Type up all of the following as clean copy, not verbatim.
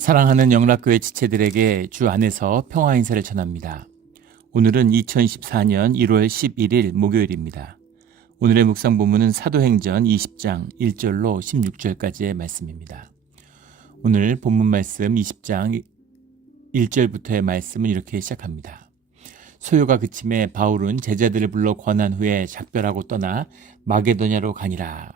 사랑하는 영락교회 지체들에게 주 안에서 평화 인사를 전합니다. 오늘은 2014년 1월 11일 목요일입니다. 오늘의 묵상 본문은 사도행전 20장 1절로 16절까지의 말씀입니다. 오늘 본문 말씀 20장 1절부터의 말씀은 이렇게 시작합니다. 소요가 그침에 바울은 제자들을 불러 권한 후에 작별하고 떠나 마게도냐로 가니라.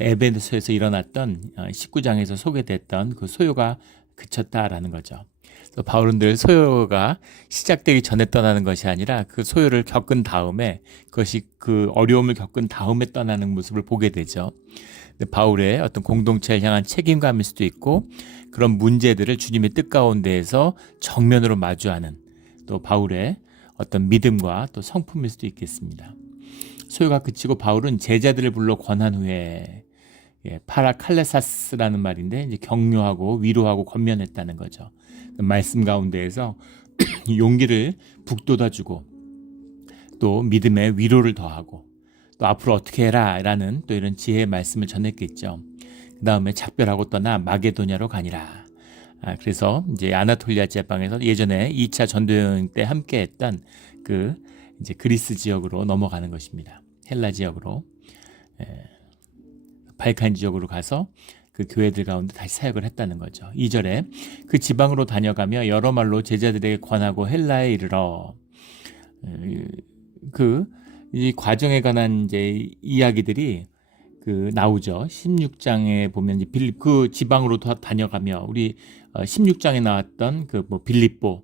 에베소에서 일어났던 19장에서 소개됐던 그 소요가 그쳤다라는 거죠. 그래서 바울은 늘 소요가 시작되기 전에 떠나는 것이 아니라 그 소요를 겪은 다음에 그것이 그 어려움을 겪은 다음에 떠나는 모습을 보게 되죠. 바울의 어떤 공동체를 향한 책임감일 수도 있고 그런 문제들을 주님의 뜻 가운데에서 정면으로 마주하는 또 바울의 어떤 믿음과 또 성품일 수도 있겠습니다. 소요가 그치고 바울은 제자들을 불러 권한 후에 파라칼레사스라는 말인데 이제 격려하고 위로하고 권면했다는 거죠. 말씀 가운데에서 용기를 북돋아주고 또 믿음의 위로를 더하고 또 앞으로 어떻게 해라라는 또 이런 지혜의 말씀을 전했겠죠. 그 다음에 작별하고 떠나 마게도냐로 가니라. 그래서 이제 아나톨리아 지방에서 예전에 2차 전도여행 때 함께했던 그 이제 그리스 지역으로 넘어가는 것입니다. 헬라 지역으로. 발칸 지역으로 가서 그 교회들 가운데 다시 사역을 했다는 거죠. 2절에 그 지방으로 다녀가며 여러 말로 제자들에게 권하고 헬라에 이르러 이 과정에 관한 이제 이야기들이 그 나오죠. 16장에 보면 이제 빌립 그 지방으로 다녀가며 우리 16장에 나왔던 그 뭐 빌립보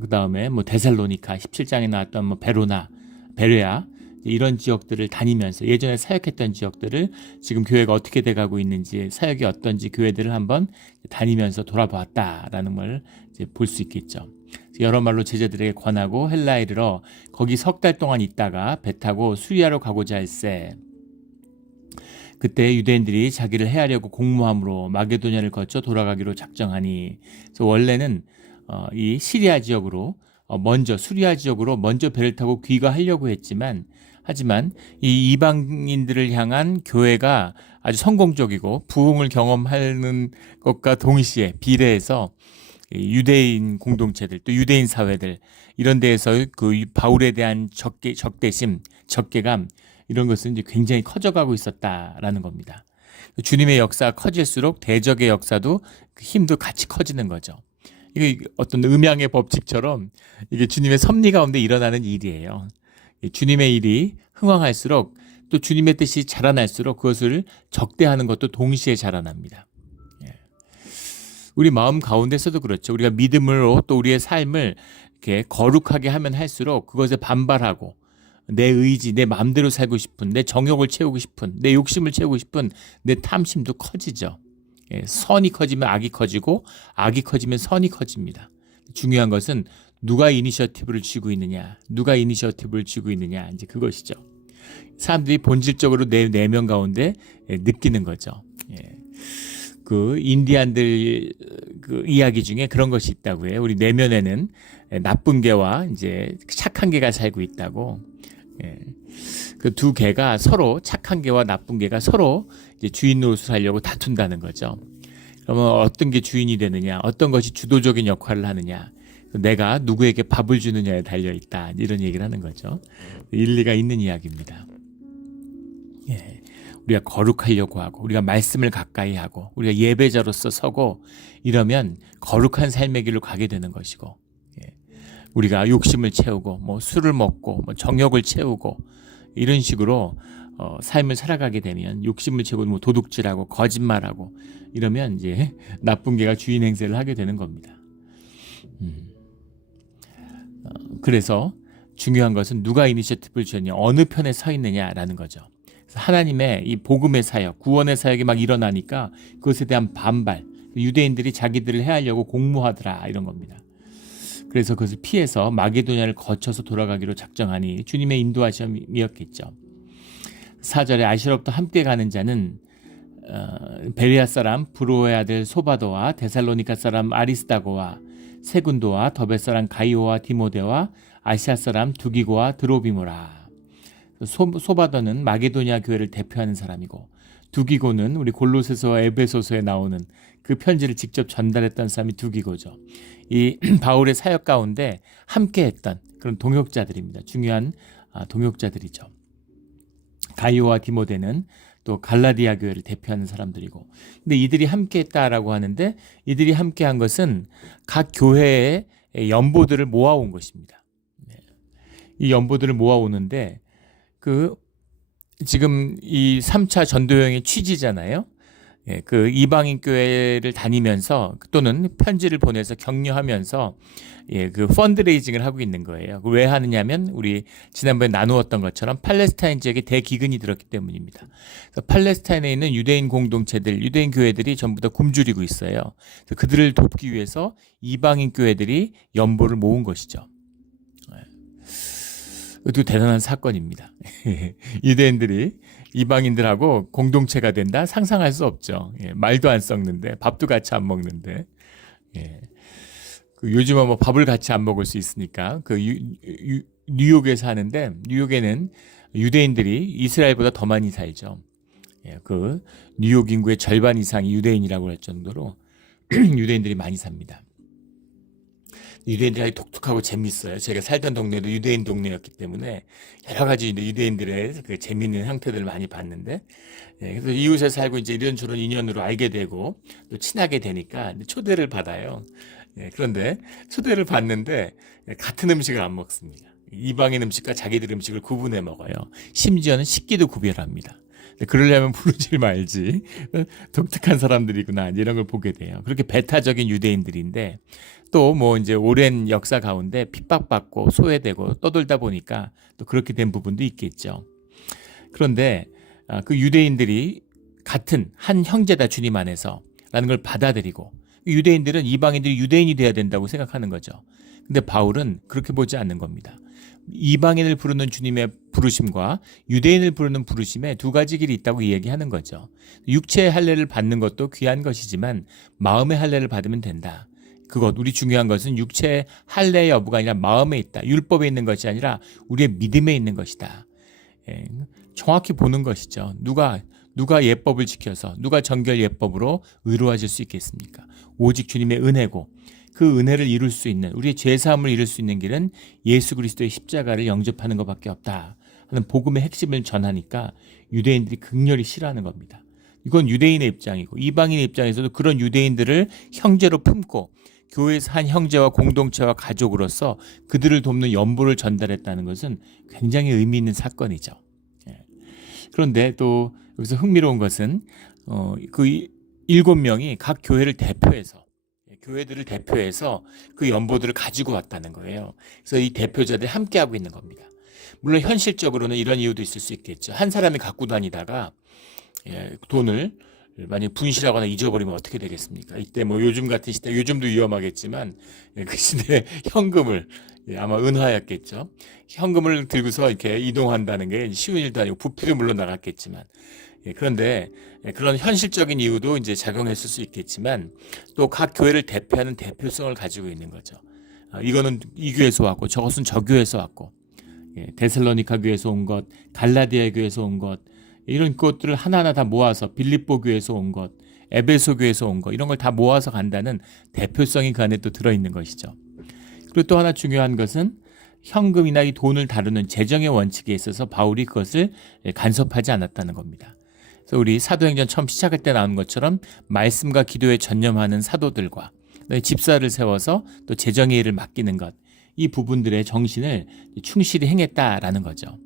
그 다음에 뭐 데살로니카 17장에 나왔던 뭐 베레아 이런 지역들을 다니면서 예전에 사역했던 지역들을 지금 교회가 어떻게 돼가고 있는지 사역이 어떤지 교회들을 한번 다니면서 돌아보았다라는 걸 볼 수 있겠죠. 여러 말로 제자들에게 권하고 헬라에 이르러 거기 석 달 동안 있다가 배 타고 수리아로 가고자 할세. 그때 유대인들이 자기를 해하려고 공모함으로 마게도냐를 거쳐 돌아가기로 작정하니 그래서 원래는 이 시리아 지역으로 수리아 지역으로 먼저 배를 타고 귀가하려고 하지만 이 이방인들을 향한 교회가 아주 성공적이고 부흥을 경험하는 것과 동시에 비례해서 유대인 공동체들 또 유대인 사회들 이런 데에서 그 바울에 대한 적개감 이런 것은 이제 굉장히 커져가고 있었다라는 겁니다. 주님의 역사가 커질수록 대적의 역사도 그 힘도 같이 커지는 거죠. 이게 어떤 음양의 법칙처럼 이게 주님의 섭리 가운데 일어나는 일이에요. 주님의 일이 흥왕할수록 또 주님의 뜻이 자라날수록 그것을 적대하는 것도 동시에 자라납니다. 우리 마음 가운데서도 그렇죠. 우리가 믿음으로 또 우리의 삶을 이렇게 거룩하게 하면 할수록 그것에 반발하고 내 의지, 내 마음대로 살고 싶은, 내 정욕을 채우고 싶은, 내 욕심을 채우고 싶은 내 탐심도 커지죠. 선이 커지면 악이 커지고 악이 커지면 선이 커집니다. 중요한 것은 누가 이니셔티브를 쥐고 있느냐, 이제 그것이죠. 사람들이 본질적으로 내 내면 가운데 느끼는 거죠. 그 인디안들 그 이야기 중에 그런 것이 있다고 해요. 우리 내면에는 나쁜 개와 이제 착한 개가 살고 있다고. 그 두 개가 서로 착한 개와 나쁜 개가 서로 이제 주인 노릇을 하려고 다툰다는 거죠. 그러면 어떤 게 주인이 되느냐, 어떤 것이 주도적인 역할을 하느냐, 내가 누구에게 밥을 주느냐에 달려 있다 이런 얘기를 하는 거죠. 일리가 있는 이야기입니다. 우리가 거룩하려고 하고 우리가 말씀을 가까이 하고 우리가 예배자로서 서고 이러면 거룩한 삶의 길로 가게 되는 것이고 우리가 욕심을 채우고 뭐 술을 먹고 뭐 정욕을 채우고 이런 식으로 삶을 살아가게 되면 욕심을 채우고 뭐 도둑질하고 거짓말하고 이러면 이제 나쁜 개가 주인 행세를 하게 되는 겁니다. 그래서 중요한 것은 누가 이니셔티브를 쥐었냐, 어느 편에 서 있느냐라는 거죠. 하나님의 이 복음의 사역, 구원의 사역이 막 일어나니까 그것에 대한 반발, 유대인들이 자기들을 해하려고 공모하더라 이런 겁니다. 그래서 그것을 피해서 마게도냐를 거쳐서 돌아가기로 작정하니 주님의 인도하심이었겠죠. 4절에 아시로부터 함께 가는 자는 베레아 사람 브로의 아들 소바도와 데살로니카 사람 아리스다고와 세군도와 더베 사람 가이오와 디모데와 아시아 사람 두기고와 드로비모라. 소바도는 마게도냐 교회를 대표하는 사람이고 두기고는 우리 골로새서와 에베소서에 나오는 그 편지를 직접 전달했던 사람이 두기고죠. 이 바울의 사역 가운데 함께했던 그런 동역자들입니다. 중요한 동역자들이죠. 가이오와 디모데는 또 갈라디아 교회를 대표하는 사람들이고, 근데 이들이 함께했다라고 하는데 이들이 함께한 것은 각 교회의 연보들을 모아온 것입니다. 이 연보들을 모아오는데 지금 이 3차 전도여행의 취지잖아요. 그 이방인 교회를 다니면서 또는 편지를 보내서 격려하면서 그 펀드레이징을 하고 있는 거예요. 왜 하느냐면 우리 지난번에 나누었던 것처럼 팔레스타인 지역에 대기근이 들었기 때문입니다. 그래서 팔레스타인에 있는 유대인 공동체들, 유대인 교회들이 전부 다 굶주리고 있어요. 그래서 그들을 돕기 위해서 이방인 교회들이 연보를 모은 것이죠. 이것도 대단한 사건입니다. 유대인들이 이방인들하고 공동체가 된다? 상상할 수 없죠. 말도 안 썩는데, 밥도 같이 안 먹는데. 요즘은 뭐 밥을 같이 안 먹을 수 있으니까 뉴욕에 사는데, 뉴욕에는 유대인들이 이스라엘보다 더 많이 살죠. 그 뉴욕 인구의 절반 이상이 유대인이라고 할 정도로 유대인들이 많이 삽니다. 유대인들이 독특하고 재밌어요. 제가 살던 동네도 유대인 동네였기 때문에 여러 가지 유대인들의 그 재밌는 형태들을 많이 봤는데, 그래서 이웃에 살고 이제 이런저런 인연으로 알게 되고 또 친하게 되니까 초대를 받아요. 그런데 초대를 받는데 같은 음식을 안 먹습니다. 이방인 음식과 자기들 음식을 구분해 먹어요. 심지어는 식기도 구별합니다. 그러려면 부르질 말지. 독특한 사람들이구나, 이런 걸 보게 돼요. 그렇게 배타적인 유대인들인데, 또 뭐 이제 오랜 역사 가운데 핍박받고 소외되고 떠돌다 보니까 또 그렇게 된 부분도 있겠죠. 그런데 그 유대인들이 같은 한 형제다 주님 안에서 라는 걸 받아들이고, 유대인들은 이방인들이 유대인이 돼야 된다고 생각하는 거죠. 근데 바울은 그렇게 보지 않는 겁니다. 이방인을 부르는 주님의 부르심과 유대인을 부르는 부르심에 두 가지 길이 있다고 이야기하는 거죠. 육체의 할례를 받는 것도 귀한 것이지만 마음의 할례를 받으면 된다. 우리 중요한 것은 육체의 할례의 여부가 아니라 마음에 있다. 율법에 있는 것이 아니라 우리의 믿음에 있는 것이다. 정확히 보는 것이죠. 누가 예법을 지켜서, 누가 정결 예법으로 의로워질 수 있겠습니까? 오직 주님의 은혜고, 그 은혜를 이룰 수 있는, 우리의 죄사함을 이룰 수 있는 길은 예수 그리스도의 십자가를 영접하는 것밖에 없다 하는 복음의 핵심을 전하니까 유대인들이 극렬히 싫어하는 겁니다. 이건 유대인의 입장이고, 이방인의 입장에서도 그런 유대인들을 형제로 품고 교회에서 한 형제와 공동체와 가족으로서 그들을 돕는 연보를 전달했다는 것은 굉장히 의미 있는 사건이죠. 그런데 또 여기서 흥미로운 것은 그 7명이 각 교회를 대표해서, 교회들을 대표해서 그 연보들을 가지고 왔다는 거예요. 그래서 이 대표자들이 함께하고 있는 겁니다. 물론 현실적으로는 이런 이유도 있을 수 있겠죠. 한 사람이 갖고 다니다가 돈을 만약 분실하거나 잊어버리면 어떻게 되겠습니까? 이때 뭐 요즘 같은 시대, 요즘도 위험하겠지만 그 시대에 현금을, 아마 은화였겠죠. 현금을 들고서 이렇게 이동한다는 게 쉬운 일도 아니고 부피도 물론 나갔겠지만, 그런데 그런 현실적인 이유도 이제 작용했을 수 있겠지만 또 각 교회를 대표하는 대표성을 가지고 있는 거죠. 이거는 이 교회에서 왔고 저것은 저 교회에서 왔고, 데살로니가 교회에서 온 것, 갈라디아 교회에서 온 것, 이런 것들을 하나하나 다 모아서 빌립보 교회에서 온 것, 에베소 교회에서 온 것, 이런 걸 다 모아서 간다는 대표성이 그 안에 또 들어있는 것이죠. 그리고 또 하나 중요한 것은 현금이나 이 돈을 다루는 재정의 원칙에 있어서 바울이 그것을 간섭하지 않았다는 겁니다. 그래서 우리 사도행전 처음 시작할 때 나온 것처럼 말씀과 기도에 전념하는 사도들과 집사를 세워서 또 재정의 일을 맡기는 것, 이 부분들의 정신을 충실히 행했다라는 거죠.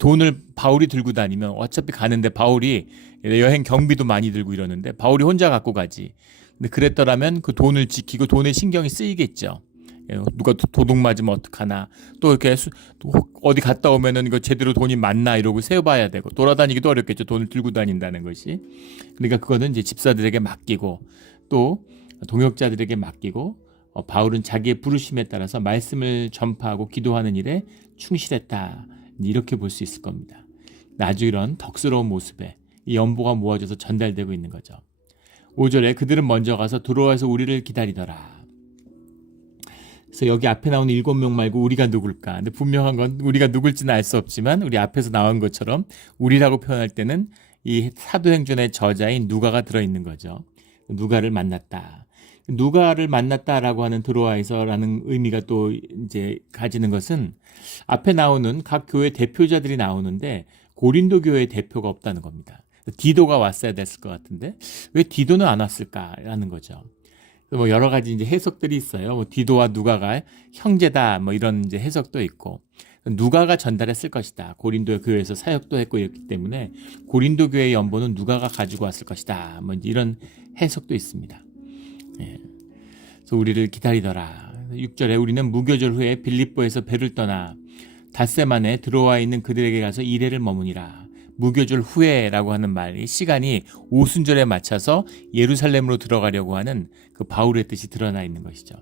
돈을 바울이 들고 다니면 어차피 가는데, 바울이 여행 경비도 많이 들고 이러는데 바울이 혼자 갖고 가지. 근데 그랬더라면 그 돈을 지키고 돈에 신경이 쓰이겠죠. 누가 도둑 맞으면 어떡하나, 또 이렇게 어디 갔다 오면은 이거 제대로 돈이 맞나 이러고 세어봐야 되고, 돌아다니기도 어렵겠죠. 돈을 들고 다닌다는 것이. 그러니까 그거는 이제 집사들에게 맡기고 또 동역자들에게 맡기고, 바울은 자기의 부르심에 따라서 말씀을 전파하고 기도하는 일에 충실했다, 이렇게 볼 수 있을 겁니다. 아주 이런 덕스러운 모습에 이 연보가 모아져서 전달되고 있는 거죠. 5절에 그들은 먼저 가서 들어와서 우리를 기다리더라. 그래서 여기 앞에 나오는 7명 말고 우리가 누굴까? 근데 분명한 건 우리가 누굴지는 알 수 없지만 우리 앞에서 나온 것처럼 우리라고 표현할 때는 이 사도행전의 저자인 누가가 들어있는 거죠. 누가를 만났다. 누가를 만났다라고 하는 드로아에서라는 의미가 또 이제 가지는 것은 앞에 나오는 각 교회 대표자들이 나오는데 고린도 교회의 대표가 없다는 겁니다. 디도가 왔어야 됐을 것 같은데 왜 디도는 안 왔을까라는 거죠. 뭐 여러 가지 이제 해석들이 있어요. 뭐 디도와 누가가 형제다 뭐 이런 이제 해석도 있고 누가가 전달했을 것이다. 고린도 교회에서 사역도 했고 이렇기 때문에 고린도 교회의 연보는 누가가 가지고 왔을 것이다. 뭐 이런 해석도 있습니다. 예. 그래서 우리를 기다리더라. 6절에 우리는 무교절 후에 빌립보에서 배를 떠나 닷새 만에 들어와 있는 그들에게 가서 이레를 머무니라. 무교절 후에라고 하는 말이 시간이 오순절에 맞춰서 예루살렘으로 들어가려고 하는 그 바울의 뜻이 드러나 있는 것이죠.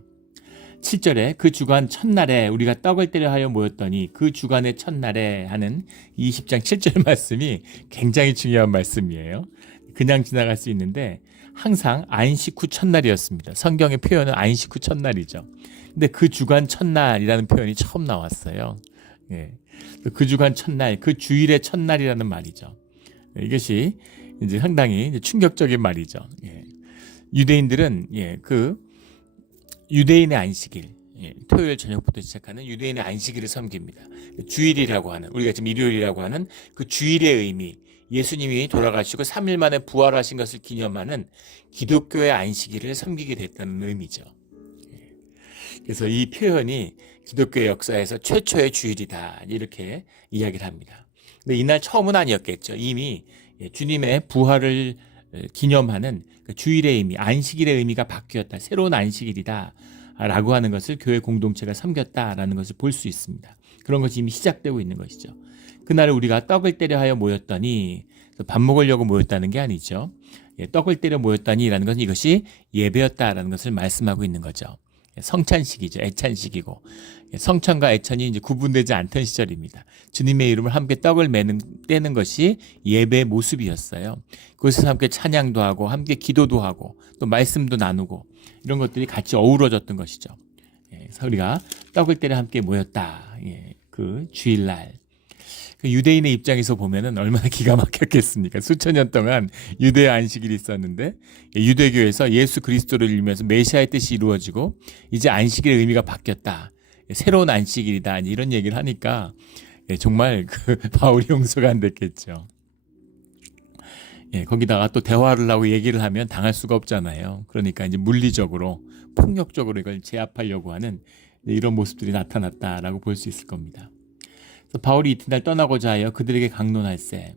7절에 그 주간 첫날에 우리가 떡을 때려 하여 모였더니 그 주간의 첫날에 하는 20장 7절 말씀이 굉장히 중요한 말씀이에요. 그냥 지나갈 수 있는데 항상 안식 후 첫날이었습니다. 성경의 표현은 안식 후 첫날이죠. 근데 그 주간 첫날이라는 표현이 처음 나왔어요. 예. 그 주간 첫날, 그 주일의 첫날이라는 말이죠. 이것이 이제 상당히 이제 충격적인 말이죠. 예. 유대인들은 그 유대인의 안식일, 토요일 저녁부터 시작하는 유대인의 안식일을 섬깁니다. 주일이라고 하는, 우리가 지금 일요일이라고 하는 그 주일의 의미, 예수님이 돌아가시고 3일 만에 부활하신 것을 기념하는 기독교의 안식일을 섬기게 됐다는 의미죠. 그래서 이 표현이 기독교의 역사에서 최초의 주일이다 이렇게 이야기를 합니다. 근데 이날 처음은 아니었겠죠. 이미 주님의 부활을 기념하는 주일의 의미, 안식일의 의미가 바뀌었다. 새로운 안식일이다 라고 하는 것을 교회 공동체가 섬겼다라는 것을 볼 수 있습니다. 그런 것이 이미 시작되고 있는 것이죠. 그날 우리가 떡을 때려 하여 모였더니 밥 먹으려고 모였다는 게 아니죠. 떡을 때려 모였더니라는 것은 이것이 예배였다라는 것을 말씀하고 있는 거죠. 성찬식이죠. 애찬식이고 성찬과 애찬이 이제 구분되지 않던 시절입니다. 주님의 이름을 함께 떡을 떼는 것이 예배의 모습이었어요. 그것에서 함께 찬양도 하고 함께 기도도 하고 또 말씀도 나누고 이런 것들이 같이 어우러졌던 것이죠. 그래서 우리가 떡을 때려 함께 모였다. 그 주일날. 유대인의 입장에서 보면은 얼마나 기가 막혔겠습니까? 수천 년 동안 유대 안식일이 있었는데 유대교에서 예수 그리스도를 일면서 메시아의 뜻이 이루어지고 이제 안식일의 의미가 바뀌었다. 새로운 안식일이다. 이런 얘기를 하니까 정말 그 바울이 용서가 안 됐겠죠. 거기다가 또 대화를 하고 얘기를 하면 당할 수가 없잖아요. 그러니까 이제 물리적으로 폭력적으로 이걸 제압하려고 하는 이런 모습들이 나타났다라고 볼 수 있을 겁니다. 바울이 이튿날 떠나고자 하여 그들에게 강론할세.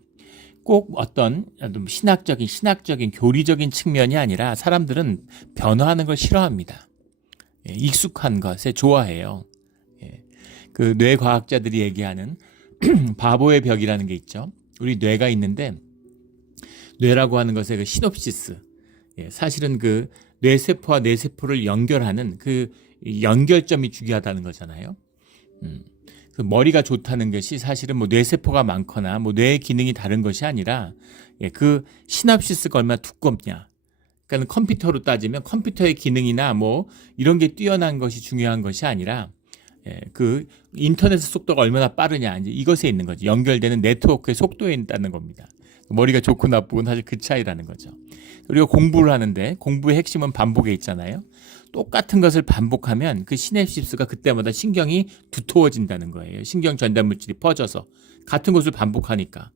꼭 어떤 신학적인 교리적인 측면이 아니라 사람들은 변화하는 걸 싫어합니다. 익숙한 것에 좋아해요. 그 뇌과학자들이 얘기하는 바보의 벽이라는 게 있죠. 우리 뇌가 있는데 뇌라고 하는 것의 그 시놉시스, 사실은 그 뇌세포와 뇌세포를 연결하는 그 연결점이 중요하다는 거잖아요. 그 머리가 좋다는 것이 사실은 뭐 뇌세포가 많거나 뭐 뇌의 기능이 다른 것이 아니라 그 시놉시스가 얼마나 두껍냐. 그러니까 컴퓨터로 따지면 컴퓨터의 기능이나 뭐 이런 게 뛰어난 것이 중요한 것이 아니라 그 인터넷 속도가 얼마나 빠르냐. 이제 이것에 있는 거죠. 연결되는 네트워크의 속도에 있다는 겁니다. 머리가 좋고 나쁘고는 사실 그 차이라는 거죠. 우리가 공부를 하는데 공부의 핵심은 반복에 있잖아요. 똑같은 것을 반복하면 그 시냅시스가 그때마다 신경이 두터워진다는 거예요. 신경 전달 물질이 퍼져서 같은 것을 반복하니까.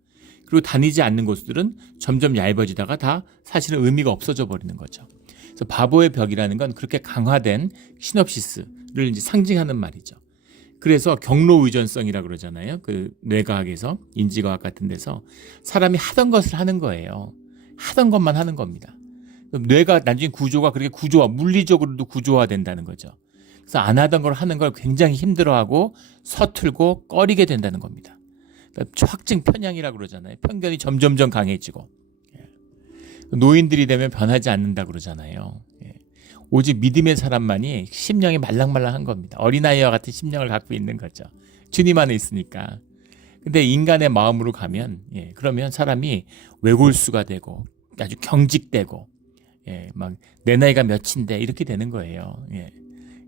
그리고 다니지 않는 곳들은 점점 얇아지다가 다 사실은 의미가 없어져 버리는 거죠. 그래서 바보의 벽이라는 건 그렇게 강화된 시놉시스를 이제 상징하는 말이죠. 그래서 경로 의존성이라고 그러잖아요. 그 뇌과학에서 인지과학 같은 데서 사람이 하던 것을 하는 거예요. 하던 것만 하는 겁니다. 뇌가 나중에 구조가 그렇게 물리적으로도 구조화된다는 거죠. 그래서 안 하던 걸 하는 걸 굉장히 힘들어하고 서툴고 꺼리게 된다는 겁니다. 그러니까 확증 편향이라고 그러잖아요. 편견이 점점점 강해지고 노인들이 되면 변하지 않는다고 그러잖아요. 오직 믿음의 사람만이 심령이 말랑말랑한 겁니다. 어린아이와 같은 심령을 갖고 있는 거죠. 주님 안에 있으니까. 근데 인간의 마음으로 가면 그러면 사람이 외골수가 되고 아주 경직되고 막 내 나이가 몇인데 이렇게 되는 거예요.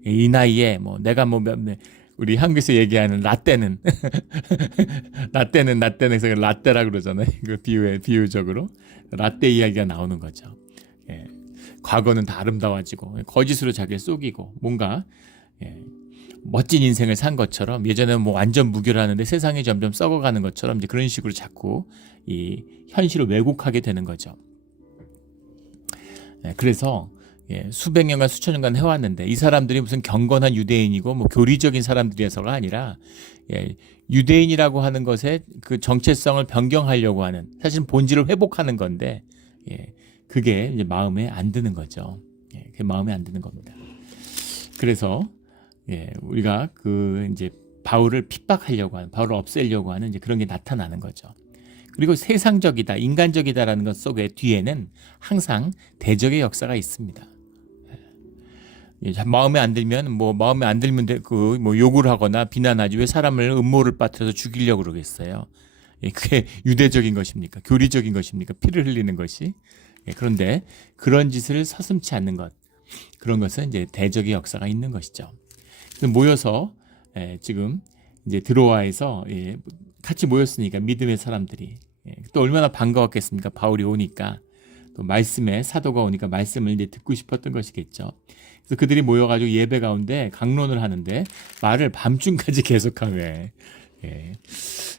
이 나이에 뭐 내가 뭐 우리 한국에서 얘기하는 라떼는 그래서 라떼라 그러잖아요. 그 비유적으로 라떼 이야기가 나오는 거죠. 과거는 다 아름다워지고 거짓으로 자기를 속이고 뭔가 멋진 인생을 산 것처럼 예전에는 뭐 완전 무교라는데 세상이 점점 썩어가는 것처럼 이제 그런 식으로 자꾸 이 현실을 왜곡하게 되는 거죠. 그래서 수백 년간 수천 년간 해왔는데 이 사람들이 무슨 경건한 유대인이고 뭐 교리적인 사람들이어서가 아니라 유대인이라고 하는 것의 그 정체성을 변경하려고 하는 사실은 본질을 회복하는 건데 그게 이제 마음에 안 드는 거죠. 그게 마음에 안 드는 겁니다. 그래서 우리가 그 이제 바울을 핍박하려고 하는, 바울을 없애려고 하는 이제 그런 게 나타나는 거죠. 그리고 세상적이다, 인간적이다라는 것 속에 뒤에는 항상 대적의 역사가 있습니다. 마음에 안 들면 마음에 안 들면 욕을 하거나 비난하지 왜 사람을 음모를 빠뜨려서 죽이려고 그러겠어요. 그게 유대적인 것입니까? 교리적인 것입니까? 피를 흘리는 것이. 그런데 그런 짓을 서슴지 않는 것, 그런 것은 이제 대적의 역사가 있는 것이죠. 모여서 지금 이제 드로아에서 같이 모였으니까 믿음의 사람들이 또 얼마나 반가웠겠습니까? 바울이 오니까 또 말씀에 사도가 오니까 말씀을 이제 듣고 싶었던 것이겠죠. 그래서 그들이 모여가지고 예배 가운데 강론을 하는데 말을 밤중까지 계속하며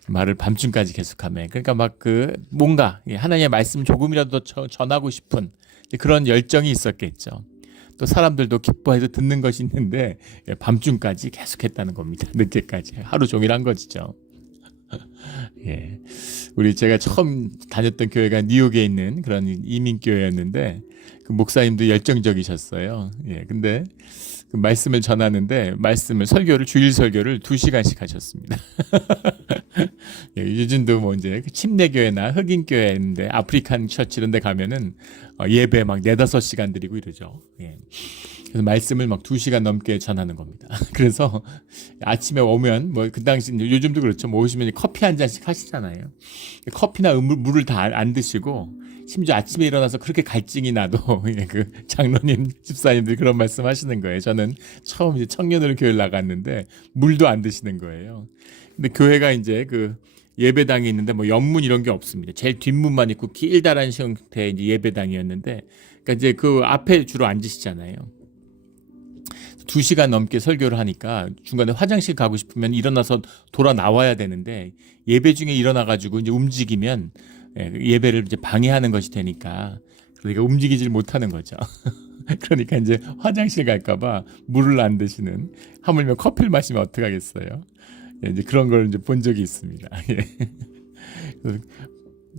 말을 밤중까지 계속하며 그러니까 막 뭔가 하나님의 말씀 조금이라도 더 전하고 싶은 그런 열정이 있었겠죠. 또 사람들도 기뻐해서 듣는 것이 있는데 밤중까지 계속했다는 겁니다. 늦게까지 하루 종일 한 것이죠. 제가 처음 다녔던 교회가 뉴욕에 있는 그런 이민교회였는데 그 목사님도 열정적이셨어요. 근데 그 말씀을 전하는데 설교를 주일 설교를 2시간씩 하셨습니다. 요즘도 뭐 이제 침례교회나 흑인교회인데 아프리칸 처치 이런 데 가면은 예배 막 4-5시간 드리고 이러죠. 그래서 말씀을 막 2시간 넘게 전하는 겁니다. 그래서 아침에 오면 그 당시 요즘도 그렇죠. 오시면 커피 한 잔씩 하시잖아요. 커피나 물을 다 안 드시고 심지어 아침에 일어나서 그렇게 갈증이 나도 그 장로님 집사님들이 그런 말씀 하시는 거예요. 저는 처음 이제 청년으로 교회를 나갔는데 물도 안 드시는 거예요. 근데 교회가 이제 그 예배당이 있는데 옆문 이런 게 없습니다. 제일 뒷문만 있고 길다란 형태의 이제 예배당이었는데 그러니까 이제 그 앞에 주로 앉으시잖아요. 2시간 넘게 설교를 하니까 중간에 화장실 가고 싶으면 일어나서 돌아 나와야 되는데 예배 중에 일어나가지고 이제 움직이면 예배를 이제 방해하는 것이 되니까 그러니까 움직이질 못하는 거죠. 그러니까 이제 화장실 갈까봐 물을 안 드시는 하물며 커피를 마시면 어떡하겠어요. 이제 그런 걸 이제 본 적이 있습니다.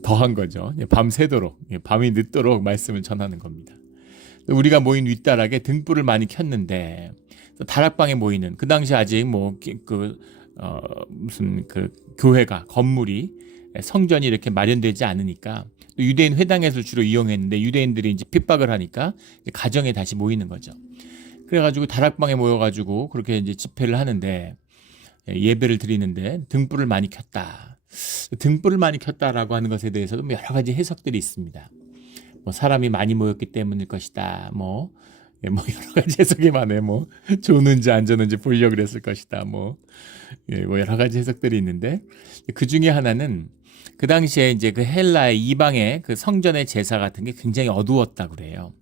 더한 거죠. 밤새도록 밤이 늦도록 말씀을 전하는 겁니다. 우리가 모인 윗다락에 등불을 많이 켰는데 다락방에 모이는 그 당시 아직 무슨 교회가 건물이 성전이 이렇게 마련되지 않으니까 유대인 회당에서 주로 이용했는데 유대인들이 이제 핍박을 하니까 이제 가정에 다시 모이는 거죠. 그래가지고 다락방에 모여가지고 그렇게 이제 집회를 하는데 예배를 드리는데 등불을 많이 켰다. 등불을 많이 켰다라고 하는 것에 대해서도 여러 가지 해석들이 있습니다. 사람이 많이 모였기 때문일 것이다. 여러 가지 해석이 많아요. 좋는지 안 좋는지 보려고 그랬을 것이다. 여러 가지 해석들이 있는데 그 중에 하나는 그 당시에 이제 그 헬라의 이방의 그 성전의 제사 같은 게 굉장히 어두웠다 그래요.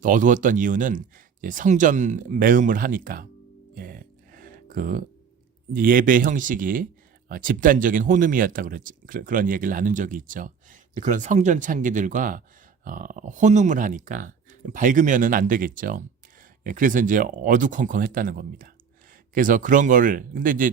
또 어두웠던 이유는 이제 성전 매음을 하니까 그 예배 형식이 집단적인 혼음이었다 그런 얘기를 나눈 적이 있죠. 그런 성전 창기들과 혼음을 하니까 밝으면은 안 되겠죠. 그래서 이제 어두컴컴했다는 겁니다. 그래서 그런 거를 근데 이제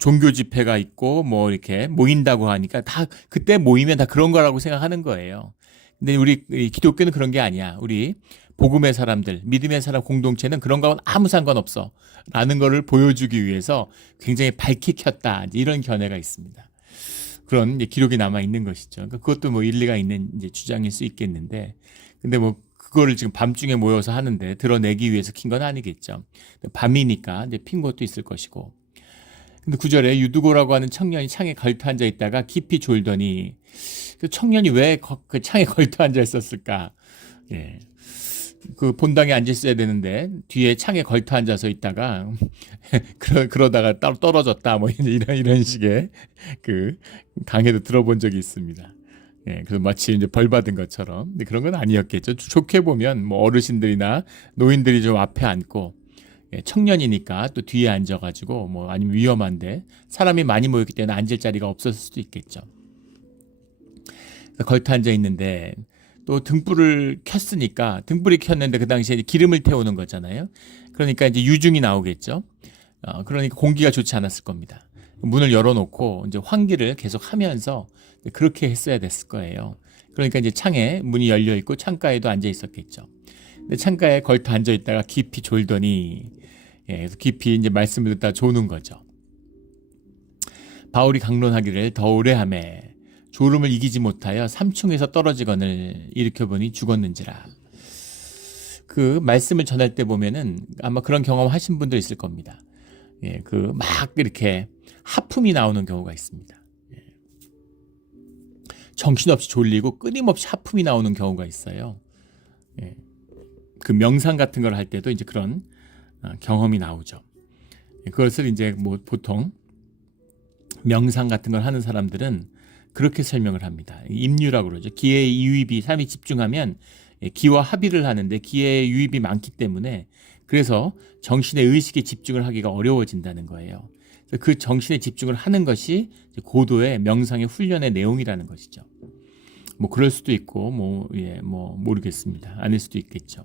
종교 집회가 있고 이렇게 모인다고 하니까 다 그때 모이면 다 그런 거라고 생각하는 거예요. 근데 우리 기독교는 그런 게 아니야. 우리 복음의 사람들, 믿음의 사람 공동체는 그런 거하고는 아무 상관없어 라는 거를 보여주기 위해서 굉장히 밝게 켰다 이런 견해가 있습니다. 그런 기록이 남아 있는 것이죠. 그러니까 그것도 일리가 있는 이제 주장일 수 있겠는데, 근데 그거를 지금 밤중에 모여서 하는데 드러내기 위해서 킨 건 아니겠죠. 밤이니까 이제 핀 것도 있을 것이고. 근데 9절에 유두고라고 하는 청년이 창에 걸터 앉아 있다가 깊이 졸더니 그 청년이 왜 그 창에 걸터 앉아 있었을까? 그 본당에 앉아 있어야 되는데 뒤에 창에 걸터 앉아서 있다가 그러다가 떨어졌다 이런 식의 그 강해도 들어본 적이 있습니다. 예, 그래서 마치 이제 벌 받은 것처럼. 근데 그런 건 아니었겠죠. 좋게 보면 뭐 어르신들이나 노인들이 좀 앞에 앉고, 예, 청년이니까 또 뒤에 앉아가지고 뭐 아니면 위험한데 사람이 많이 모였기 때문에 앉을 자리가 없었을 수도 있겠죠. 그래서 걸터 앉아 있는데 또 등불을 켰으니까, 등불이 켰는데 그 당시에 기름을 태우는 거잖아요. 그러니까 이제 유중이 나오겠죠. 그러니까 공기가 좋지 않았을 겁니다. 문을 열어놓고 이제 환기를 계속 하면서 그렇게 했어야 됐을 거예요. 그러니까 이제 창에 문이 열려 있고 창가에도 앉아 있었겠죠. 근데 창가에 걸터 앉아 있다가 깊이 졸더니, 예, 그래서 깊이 이제 말씀을 듣다 조는 거죠. 바울이 강론하기를 더 오래 하매 졸음을 이기지 못하여 삼층에서 떨어지거늘 일으켜보니 죽었는지라. 그 말씀을 전할 때 보면은 아마 그런 경험 하신 분들 있을 겁니다. 예, 그 막 이렇게 하품이 나오는 경우가 있습니다. 예. 정신없이 졸리고 끊임없이 하품이 나오는 경우가 있어요. 예. 그 명상 같은 걸 할 때도 이제 그런 경험이 나오죠. 예, 그것을 이제 뭐 보통 명상 같은 걸 하는 사람들은 그렇게 설명을 합니다. 임유라고 그러죠. 기의 유입이, 사람이 집중하면 기와 합의를 하는데 기의 유입이 많기 때문에, 그래서 정신의 의식에 집중을 하기가 어려워진다는 거예요. 그 정신에 집중을 하는 것이 고도의 명상의 훈련의 내용이라는 것이죠. 뭐 그럴 수도 있고 뭐 모르겠습니다. 아닐 수도 있겠죠.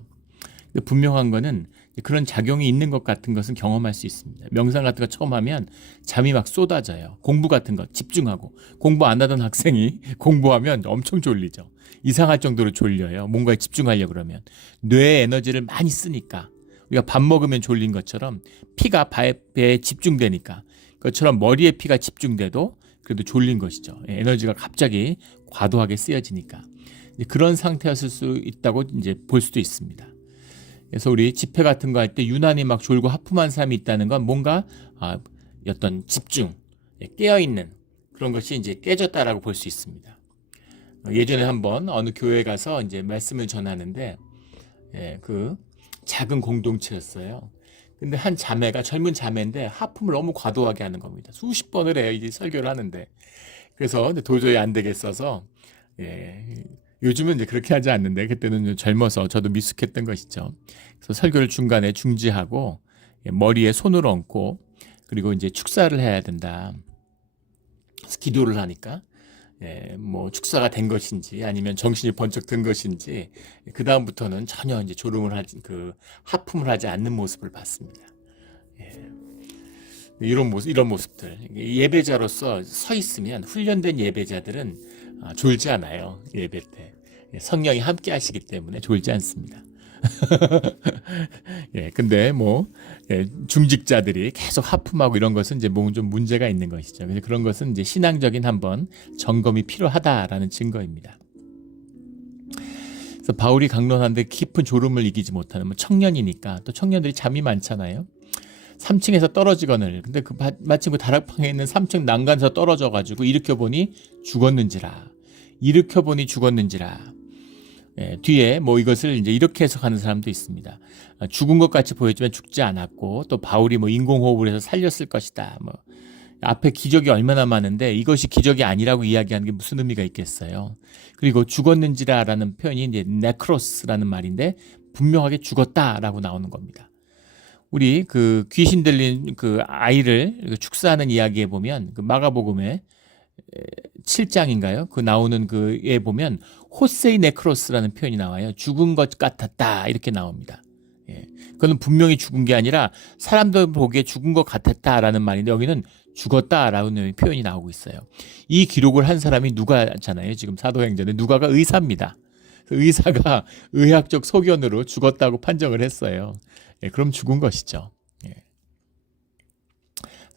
근데 분명한 거는 그런 작용이 있는 것 같은 것은 경험할 수 있습니다. 명상 같은 거 처음 하면 잠이 막 쏟아져요. 공부 같은 거 집중하고, 공부 안 하던 학생이 공부하면 엄청 졸리죠. 이상할 정도로 졸려요. 뭔가에 집중하려고 그러면. 뇌의 에너지를 많이 쓰니까. 우리가 밥 먹으면 졸린 것처럼 피가 배에 집중되니까, 그것처럼 머리에 피가 집중돼도 그래도 졸린 것이죠. 에너지가 갑자기 과도하게 쓰여지니까. 그런 상태였을 수 있다고 이제 볼 수도 있습니다. 그래서 우리 집회 같은 거 할 때 유난히 막 졸고 하품한 사람이 있다는 건 뭔가 어떤 집중, 깨어있는 그런 것이 이제 깨졌다라고 볼 수 있습니다. 예전에 한번 어느 교회에 가서 이제 말씀을 전하는데, 예, 그 작은 공동체였어요. 근데 한 자매가, 젊은 자매인데 하품을 너무 과도하게 하는 겁니다. 수십 번을 해요, 이제 설교를 하는데. 그래서 도저히 안 되겠어서, 예, 요즘은 이제 그렇게 하지 않는데 그때는 젊어서 저도 미숙했던 것이죠. 그래서 설교를 중간에 중지하고, 예, 머리에 손을 얹고, 그리고 이제 축사를 해야 된다. 그래서 기도를 하니까, 예, 뭐 축사가 된 것인지 아니면 정신이 번쩍 든 것인지 그 다음부터는 전혀 이제 하품을 하지 않는 모습을 봤습니다. 예, 이런 모습들, 예배자로서 서 있으면, 훈련된 예배자들은 졸지 않아요. 예배 때 성령이 함께 하시기 때문에 졸지 않습니다. 예, 근데 중직자들이 계속 하품하고 이런 것은 이제 뭐 좀 문제가 있는 것이죠. 그래서 그런 것은 이제 신앙적인 한번 점검이 필요하다라는 증거입니다. 그래서 바울이 강론하는데 깊은 졸음을 이기지 못하는, 청년이니까 또 청년들이 잠이 많잖아요. 3층에서 떨어지거늘, 근데 마치 다락방에 있는 3층 난간에서 떨어져 가지고 일으켜보니 죽었는지라. 예, 뒤에 이것을 이제 이렇게 해석하는 사람도 있습니다. 죽은 것 같이 보였지만 죽지 않았고, 또 바울이 인공호흡을 해서 살렸을 것이다. 앞에 기적이 얼마나 많은데 이것이 기적이 아니라고 이야기하는 게 무슨 의미가 있겠어요. 그리고 죽었는지라라는 표현이 이제 네크로스라는 말인데 분명하게 죽었다라고 나오는 겁니다. 우리 그 귀신 들린 그 아이를 축사하는 이야기에 보면, 그 마가복음에 7장인가요? 그 나오는 그에 보면 호세이 네크로스라는 표현이 나와요. 죽은 것 같았다 이렇게 나옵니다. 예, 그거는 분명히 죽은 게 아니라 사람들 보기에 죽은 것 같았다라는 말인데, 여기는 죽었다라는 표현이 나오고 있어요. 이 기록을 한 사람이 누가잖아요. 지금 사도행전에 누가가 의사입니다. 의사가 의학적 소견으로 죽었다고 판정을 했어요. 예, 그럼 죽은 것이죠. 예.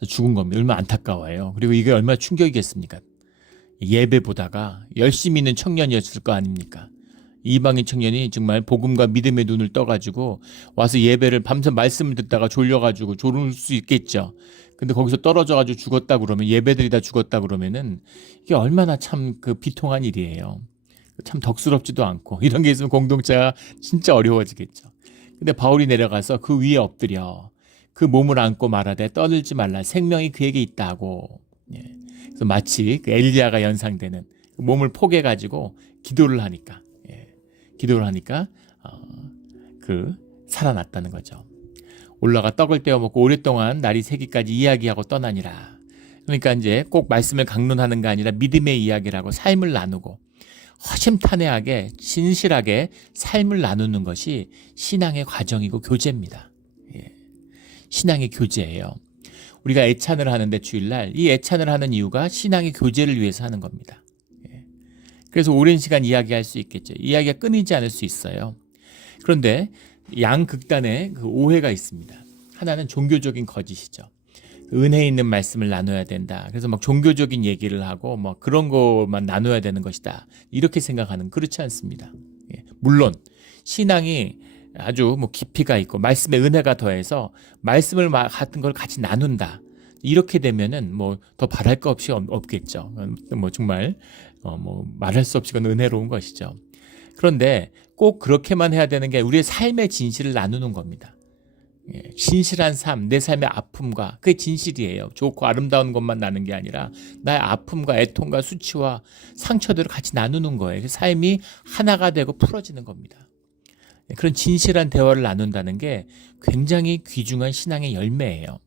죽은 겁니다. 얼마나 안타까워요. 그리고 이게 얼마나 충격이겠습니까? 예배 보다가 열심히 있는 청년이었을 거 아닙니까? 이방인 청년이 정말 복음과 믿음의 눈을 떠가지고 와서 예배를 밤새 말씀을 듣다가 졸려가지고 졸을 수 있겠죠. 근데 거기서 떨어져가지고 죽었다 그러면, 예배들이 다 죽었다 그러면은 이게 얼마나 참 비통한 일이에요. 참 덕스럽지도 않고, 이런 게 있으면 공동체가 진짜 어려워지겠죠. 근데 바울이 내려가서 그 위에 엎드려 그 몸을 안고 말하되 떠들지 말라, 생명이 그에게 있다고. 예. 그래서 마치 그 엘리야가 연상되는 몸을 포개가지고 기도를 하니까, 기도를 하니까 살아났다는 거죠. 올라가 떡을 떼어 먹고 오랫동안 날이 새기까지 이야기하고 떠나니라. 그러니까 이제 꼭 말씀을 강론하는 게 아니라 믿음의 이야기라고 삶을 나누고 허심탄회하게 진실하게 삶을 나누는 것이 신앙의 과정이고 교제입니다. 신앙의 교제예요. 우리가 애찬을 하는데 주일날 이 애찬을 하는 이유가 신앙의 교제를 위해서 하는 겁니다. 그래서 오랜 시간 이야기할 수 있겠죠. 이야기가 끊이지 않을 수 있어요. 그런데 양극단의 그 오해가 있습니다. 하나는 종교적인 거짓이죠. 은혜 있는 말씀을 나눠야 된다. 그래서 막 종교적인 얘기를 하고 뭐 그런 것만 나눠야 되는 것이다. 이렇게 생각하는, 그렇지 않습니다. 물론 신앙이 아주 뭐 깊이가 있고 말씀의 은혜가 더해서 말씀을 같은 걸 같이 나눈다. 이렇게 되면은 뭐 더 바랄 거 없이 없겠죠. 뭐 정말 뭐 말할 수 없이 그건 은혜로운 것이죠. 그런데 꼭 그렇게만 해야 되는 게 우리의 삶의 진실을 나누는 겁니다. 진실한 삶, 내 삶의 아픔과 그게 진실이에요. 좋고 아름다운 것만 나눈 게 아니라 나의 아픔과 애통과 수치와 상처들을 같이 나누는 거예요. 삶이 하나가 되고 풀어지는 겁니다. 그런 진실한 대화를 나눈다는 게 굉장히 귀중한 신앙의 열매예요.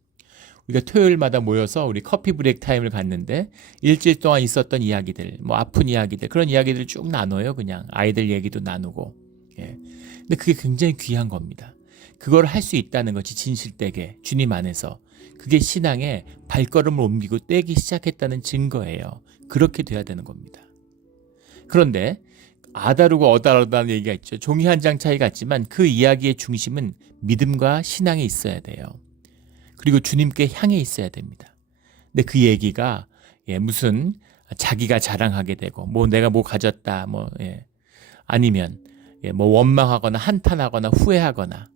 우리가 토요일마다 모여서 우리 커피 브레이크 타임을 갖는데 일주일 동안 있었던 이야기들, 뭐 아픈 이야기들, 그런 이야기들을 쭉 나눠요. 그냥 아이들 얘기도 나누고. 근데 그게 굉장히 귀한 겁니다. 그걸 할 수 있다는 것이 진실되게 주님 안에서 그게 신앙의 발걸음을 옮기고 떼기 시작했다는 증거예요. 그렇게 돼야 되는 겁니다. 그런데 아다르고 어다르다는 얘기가 있죠. 종이 한 장 차이 같지만 그 이야기의 중심은 믿음과 신앙에 있어야 돼요. 그리고 주님께 향해 있어야 됩니다. 근데 그 얘기가 무슨 자기가 자랑하게 되고 뭐 내가 뭐 가졌다 뭐 아니면 뭐 원망하거나 한탄하거나 후회하거나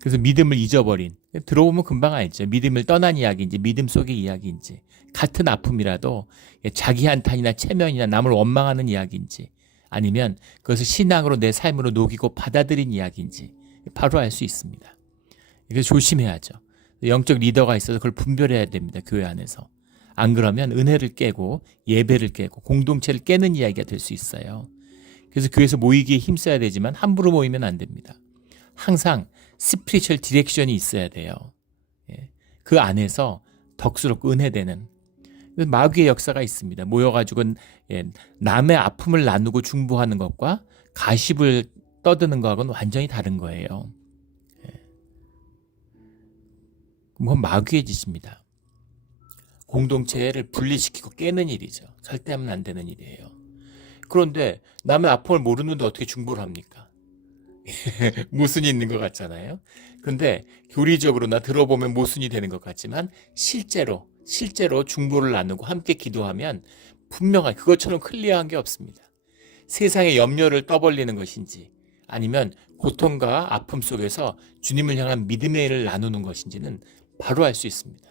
그래서 믿음을 잊어버린, 들어보면 금방 알죠. 믿음을 떠난 이야기인지 믿음 속의 이야기인지 같은 아픔이라도 자기 한탄이나 체면이나 남을 원망하는 이야기인지 아니면 그것을 신앙으로 내 삶으로 녹이고 받아들인 이야기인지 바로 알 수 있습니다. 그래서 조심해야죠. 영적 리더가 있어서 그걸 분별해야 됩니다. 교회 안에서. 안 그러면 은혜를 깨고 예배를 깨고 공동체를 깨는 이야기가 될 수 있어요. 그래서 교회에서 모이기에 힘써야 되지만 함부로 모이면 안 됩니다. 항상 스피리추얼 디렉션이 있어야 돼요. 그 안에서 덕스럽고 은혜되는 마귀의 역사가 있습니다. 모여가지고 남의 아픔을 나누고 중보하는 것과 가십을 떠드는 것하고는 완전히 다른 거예요. 그건 마귀의 짓입니다. 공동체를 분리시키고 깨는 일이죠. 절대 하면 안 되는 일이에요. 그런데 남의 아픔을 모르는데 어떻게 중보를 합니까? 모순이 있는 것 같잖아요. 그런데 교리적으로나 들어보면 모순이 되는 것 같지만 실제로 중보를 나누고 함께 기도하면 분명하게 그것처럼 클리어한 게 없습니다. 세상의 염려를 떠벌리는 것인지 아니면 고통과 아픔 속에서 주님을 향한 믿음의 일을 나누는 것인지는 바로 알 수 있습니다.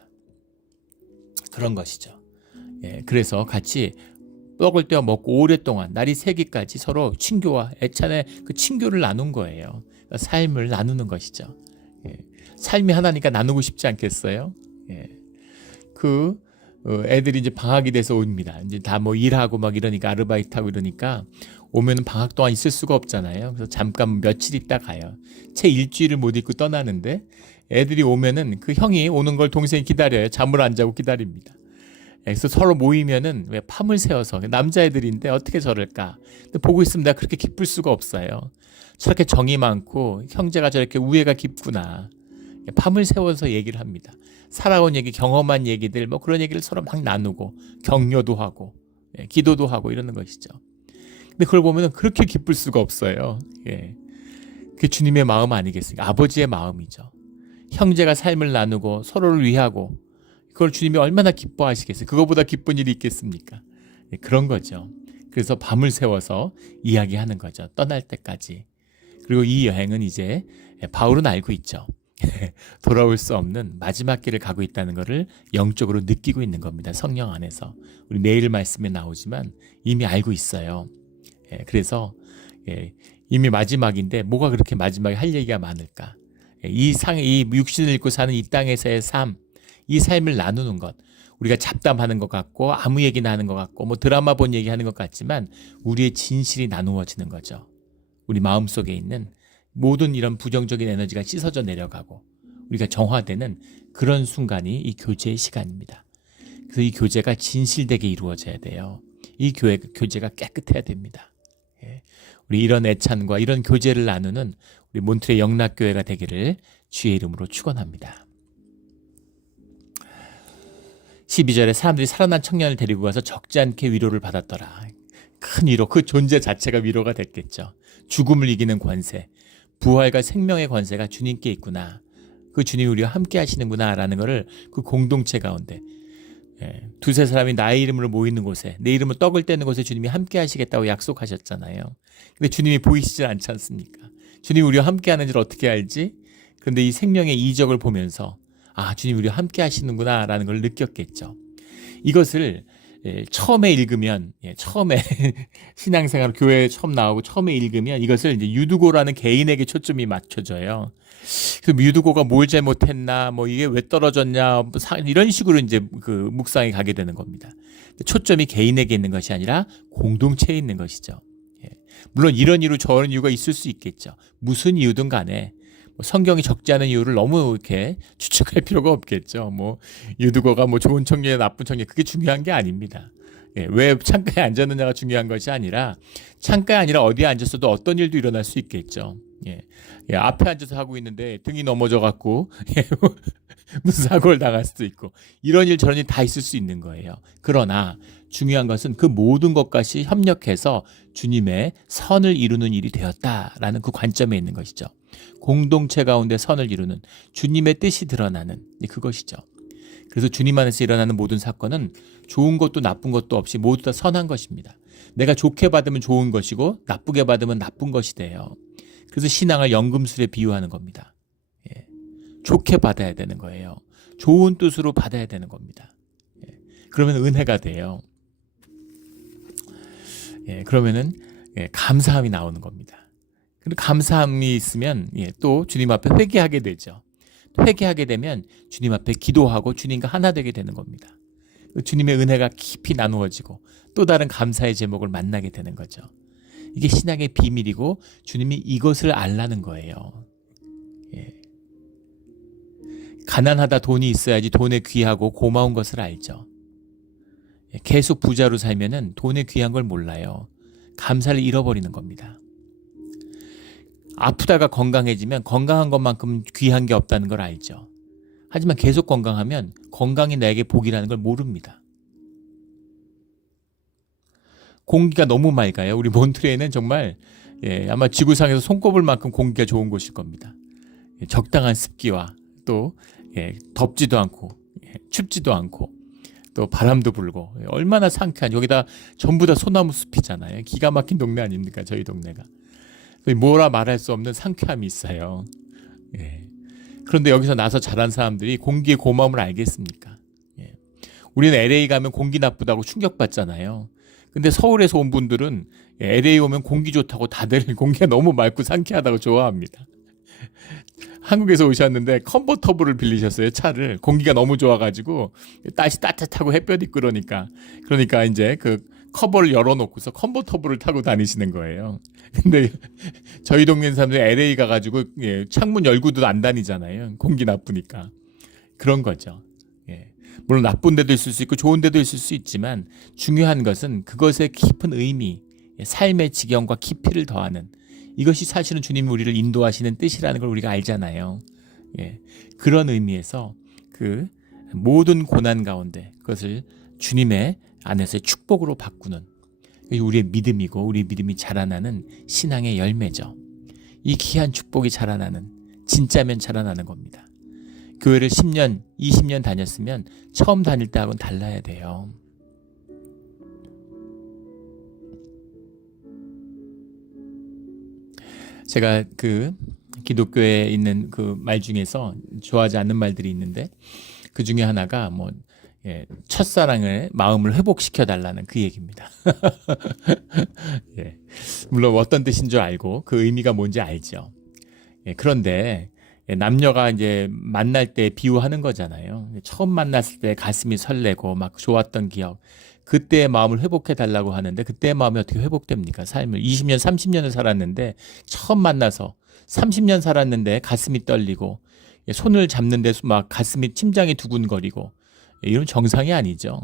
그런 것이죠. 그래서 같이 떡을 떼어 먹고 오랫동안 날이 새기까지 서로 친교와 애찬의 그 친교를 나눈 거예요. 삶을 나누는 것이죠. 삶이 하나니까 나누고 싶지 않겠어요? 애들이 이제 방학이 돼서 옵니다. 이제 다 뭐 일하고 막 이러니까 아르바이트하고 이러니까 오면은 방학 동안 있을 수가 없잖아요. 그래서 잠깐 며칠 있다 가요. 채 일주일을 못 있고 떠나는데 애들이 오면은 그 형이 오는 걸 동생이 기다려요. 잠을 안 자고 기다립니다. 그래서 서로 모이면은 왜 밤을 새워서 남자애들인데 어떻게 저럴까? 근데 보고 있으면 내가 그렇게 기쁠 수가 없어요. 저렇게 정이 많고 형제가 저렇게 우애가 깊구나. 밤을 새워서 얘기를 합니다. 살아온 얘기, 경험한 얘기들, 뭐 그런 얘기를 서로 막 나누고 격려도 하고 기도도 하고 이러는 것이죠. 근데 그걸 보면 그렇게 기쁠 수가 없어요. 그게 주님의 마음 아니겠습니까? 아버지의 마음이죠. 형제가 삶을 나누고 서로를 위하고 그걸 주님이 얼마나 기뻐하시겠어요? 그거보다 기쁜 일이 있겠습니까? 그런 거죠. 그래서 밤을 새워서 이야기하는 거죠. 떠날 때까지. 그리고 이 여행은 이제 바울은 알고 있죠. 돌아올 수 없는 마지막 길을 가고 있다는 것을 영적으로 느끼고 있는 겁니다. 성령 안에서. 우리 내일 말씀에 나오지만 이미 알고 있어요. 그래서 이미 마지막인데 뭐가 그렇게 마지막에 할 얘기가 많을까? 이 육신을 입고 사는 이 땅에서의 삶, 이 삶을 나누는 것. 우리가 잡담하는 것 같고 아무 얘기나 하는 것 같고 뭐 드라마 본 얘기하는 것 같지만 우리의 진실이 나누어지는 거죠. 우리 마음속에 있는 모든 이런 부정적인 에너지가 씻어져 내려가고 우리가 정화되는 그런 순간이 이 교제의 시간입니다. 그래서 이 교제가 진실되게 이루어져야 돼요. 이 교제가 깨끗해야 됩니다. 우리 이런 애찬과 이런 교제를 나누는 우리 몬트레 영락교회가 되기를 주의 이름으로 축원합니다. 12절에 사람들이 살아난 청년을 데리고 가서 적지 않게 위로를 받았더라. 큰 위로, 그 존재 자체가 위로가 됐겠죠. 죽음을 이기는 권세, 부활과 생명의 권세가 주님께 있구나. 그 주님이 우리와 함께 하시는구나 라는 것을 그 공동체 가운데 두세 사람이 나의 이름으로 모이는 곳에 내 이름을 떡을 떼는 곳에 주님이 함께 하시겠다고 약속하셨잖아요. 근데 주님이 보이시질 않지 않습니까? 주님이 우리와 함께 하는 줄 어떻게 알지? 그런데 이 생명의 이적을 보면서 주님이 우리와 함께 하시는구나 라는 걸 느꼈겠죠. 이것을 처음에 읽으면, 처음에 신앙생활 교회에 처음 나오고 처음에 읽으면 이것을 이제 유두고라는 개인에게 초점이 맞춰져요. 그래서 유두고가 뭘 잘못했나, 뭐 이게 왜 떨어졌냐, 이런 식으로 이제 그 묵상이 가게 되는 겁니다. 초점이 개인에게 있는 것이 아니라 공동체에 있는 것이죠. 물론 이런 이유 저런 이유가 있을 수 있겠죠. 무슨 이유든 간에 성경이 적지 않은 이유를 너무 이렇게 추측할 필요가 없겠죠. 뭐 유두고가 뭐 좋은 청년이나 나쁜 청년 그게 중요한 게 아닙니다. 왜 창가에 앉았느냐가 중요한 것이 아니라 창가에 아니라 어디에 앉았어도 어떤 일도 일어날 수 있겠죠. 앞에 앉아서 하고 있는데 등이 넘어져 갖고 무슨 사고를 당할 수도 있고 이런 일 저런 일 다 있을 수 있는 거예요. 그러나 중요한 것은 그 모든 것까지 협력해서 주님의 선을 이루는 일이 되었다라는 그 관점에 있는 것이죠. 공동체 가운데 선을 이루는 주님의 뜻이 드러나는 그것이죠. 그래서 주님 안에서 일어나는 모든 사건은 좋은 것도 나쁜 것도 없이 모두 다 선한 것입니다. 내가 좋게 받으면 좋은 것이고 나쁘게 받으면 나쁜 것이 돼요. 그래서 신앙을 연금술에 비유하는 겁니다. 좋게 받아야 되는 거예요. 좋은 뜻으로 받아야 되는 겁니다. 그러면 은혜가 돼요. 그러면은 감사함이 나오는 겁니다. 그리고 감사함이 있으면 또 주님 앞에 회개하게 되죠. 회개하게 되면 주님 앞에 기도하고 주님과 하나 되게 되는 겁니다. 주님의 은혜가 깊이 나누어지고 또 다른 감사의 제목을 만나게 되는 거죠. 이게 신앙의 비밀이고 주님이 이것을 알라는 거예요. 가난하다 돈이 있어야지 돈에 귀하고 고마운 것을 알죠. 계속 부자로 살면은 돈에 귀한 걸 몰라요. 감사를 잃어버리는 겁니다. 아프다가 건강해지면 건강한 것만큼 귀한 게 없다는 걸 알죠. 하지만 계속 건강하면 건강이 나에게 복이라는 걸 모릅니다. 공기가 너무 맑아요. 우리 몬트레이는 정말 아마 지구상에서 손꼽을 만큼 공기가 좋은 곳일 겁니다. 적당한 습기와 또 덥지도 않고 춥지도 않고 또 바람도 불고 얼마나 상쾌한 여기다 전부 다 소나무 숲이잖아요. 기가 막힌 동네 아닙니까? 저희 동네가. 뭐라 말할 수 없는 상쾌함이 있어요. 그런데 여기서 나서 자란 사람들이 공기의 고마움을 알겠습니까? 우리는 LA 가면 공기 나쁘다고 충격받잖아요. 근데 서울에서 온 분들은 LA 오면 공기 좋다고 다들 공기가 너무 맑고 상쾌하다고 좋아합니다. 한국에서 오셨는데 컨버터블을 빌리셨어요. 차를. 공기가 너무 좋아가지고 날씨 따뜻하고 햇볕 있고 그러니까 이제 그 커버를 열어놓고서 컨버터블을 타고 다니시는 거예요. 근데 저희 동네 사람들이 LA 가가지고 창문 열고도 안 다니잖아요. 공기 나쁘니까. 그런 거죠. 물론 나쁜 데도 있을 수 있고 좋은 데도 있을 수 있지만 중요한 것은 그것의 깊은 의미, 삶의 지경과 깊이를 더하는 이것이 사실은 주님이 우리를 인도하시는 뜻이라는 걸 우리가 알잖아요. 그런 의미에서 그 모든 고난 가운데 그것을 주님의 안에서의 축복으로 바꾸는 우리의 믿음이고 우리 믿음이 자라나는 신앙의 열매죠. 이 귀한 축복이 자라나는 진짜면 자라나는 겁니다. 교회를 10년, 20년 다녔으면 처음 다닐 때하고는 달라야 돼요. 제가 그 기독교에 있는 그 말 중에서 좋아하지 않는 말들이 있는데 그 중에 하나가 첫사랑의 마음을 회복시켜 달라는 그 얘기입니다. 물론 어떤 뜻인 줄 알고 그 의미가 뭔지 알죠. 그런데 남녀가 이제 만날 때 비유하는 거잖아요. 처음 만났을 때 가슴이 설레고 막 좋았던 기억. 그때의 마음을 회복해 달라고 하는데 그때의 마음이 어떻게 회복됩니까? 삶을 20년, 30년을 살았는데 처음 만나서 30년 살았는데 가슴이 떨리고 손을 잡는데 막 가슴이 심장이 두근거리고 이런 정상이 아니죠.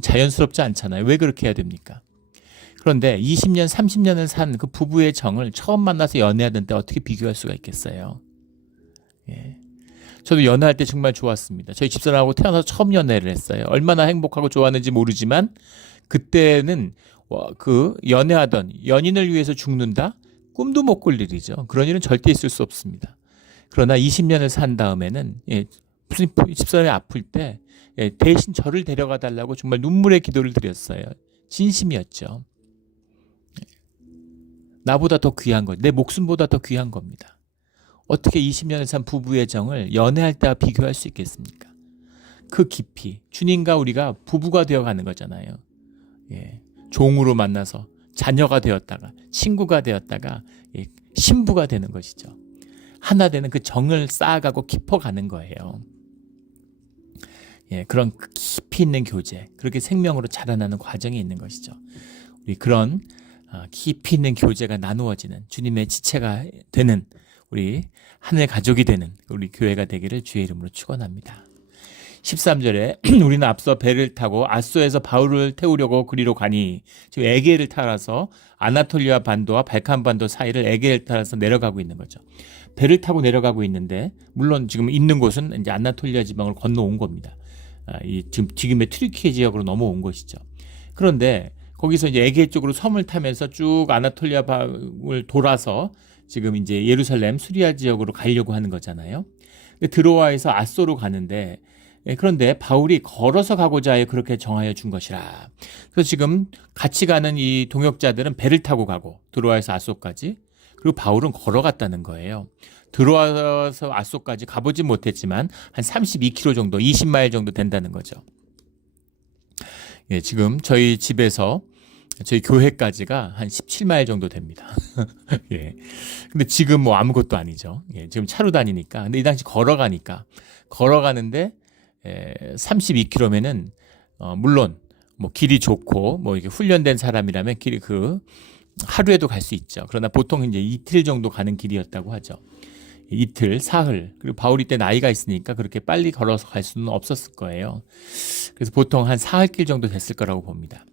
자연스럽지 않잖아요. 왜 그렇게 해야 됩니까? 그런데 20년, 30년을 산 그 부부의 정을 처음 만나서 연애하던 때 어떻게 비교할 수가 있겠어요? 저도 연애할 때 정말 좋았습니다. 저희 집사람하고 태어나서 처음 연애를 했어요. 얼마나 행복하고 좋았는지 모르지만 그때는 그 연애하던 연인을 위해서 죽는다? 꿈도 못 꿀 일이죠. 그런 일은 절대 있을 수 없습니다. 그러나 20년을 산 다음에는 무슨 집사람이 아플 때 대신 저를 데려가 달라고 정말 눈물의 기도를 드렸어요. 진심이었죠. 나보다 더 귀한 것, 내 목숨보다 더 귀한 겁니다. 어떻게 20년을 산 부부의 정을 연애할 때와 비교할 수 있겠습니까? 그 깊이, 주님과 우리가 부부가 되어가는 거잖아요. 종으로 만나서 자녀가 되었다가 친구가 되었다가 신부가 되는 것이죠. 하나 되는 그 정을 쌓아가고 깊어가는 거예요. 그런 깊이 있는 교제, 그렇게 생명으로 자라나는 과정이 있는 것이죠. 우리 그런 깊이 있는 교제가 나누어지는 주님의 지체가 되는 우리 하늘 가족이 되는 우리 교회가 되기를 주의 이름으로 축원합니다. 13절에 우리는 앞서 배를 타고 아소에서 바울을 태우려고 그리로 가니 지금 에게를 따라서 아나톨리아 반도와 발칸 반도 사이를 에게를 따라서 내려가고 있는 거죠. 배를 타고 내려가고 있는데 물론 지금 있는 곳은 이제 아나톨리아 지방을 건너온 겁니다. 지금의 트리키에 지역으로 넘어온 것이죠. 그런데 거기서 이제 에게 쪽으로 섬을 타면서 쭉 아나톨리아 방을 돌아서 지금 이제 예루살렘 수리아 지역으로 가려고 하는 거잖아요. 드로아에서 아소로 가는데 그런데 바울이 걸어서 가고자 해 그렇게 정하여 준 것이라. 그래서 지금 같이 가는 이 동역자들은 배를 타고 가고 드로아에서 아소까지 그리고 바울은 걸어갔다는 거예요. 드로아에서 아소까지 가보진 못했지만 한 32km 정도 20마일 정도 된다는 거죠. 지금 저희 집에서 저희 교회까지가 한 17마일 정도 됩니다. 근데 지금 뭐 아무것도 아니죠. 지금 차로 다니니까. 근데 이 당시 걸어가는데 32km면은 물론 뭐 길이 좋고 뭐 이렇게 훈련된 사람이라면 길이 하루에도 갈 수 있죠. 그러나 보통 이제 이틀 정도 가는 길이었다고 하죠. 이틀, 사흘. 그리고 바울이 때 나이가 있으니까 그렇게 빨리 걸어서 갈 수는 없었을 거예요. 그래서 보통 한 사흘길 정도 됐을 거라고 봅니다.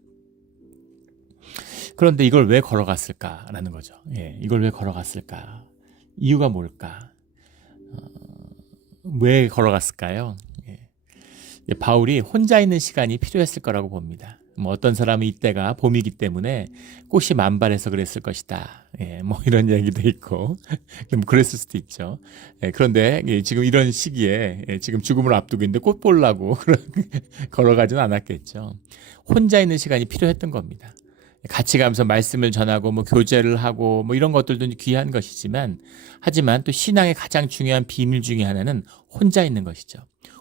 그런데 이걸 왜 걸어갔을까라는 거죠. 이걸 왜 걸어갔을까? 이유가 뭘까? 왜 걸어갔을까요? 바울이 혼자 있는 시간이 필요했을 거라고 봅니다. 뭐 어떤 사람은 이때가 봄이기 때문에 꽃이 만발해서 그랬을 것이다. 뭐 이런 얘기도 있고, 뭐 그랬을 수도 있죠. 그런데 지금 이런 시기에 지금 죽음을 앞두고 있는데 꽃 보려고 걸어가지는 않았겠죠. 혼자 있는 시간이 필요했던 겁니다. 같이 가면서 말씀을 전하고 뭐 교제를 하고 뭐 이런 것들도 귀한 것이지만 하지만 또 신앙의 가장 중요한 비밀 중에 하나는 혼자 있는 것이죠.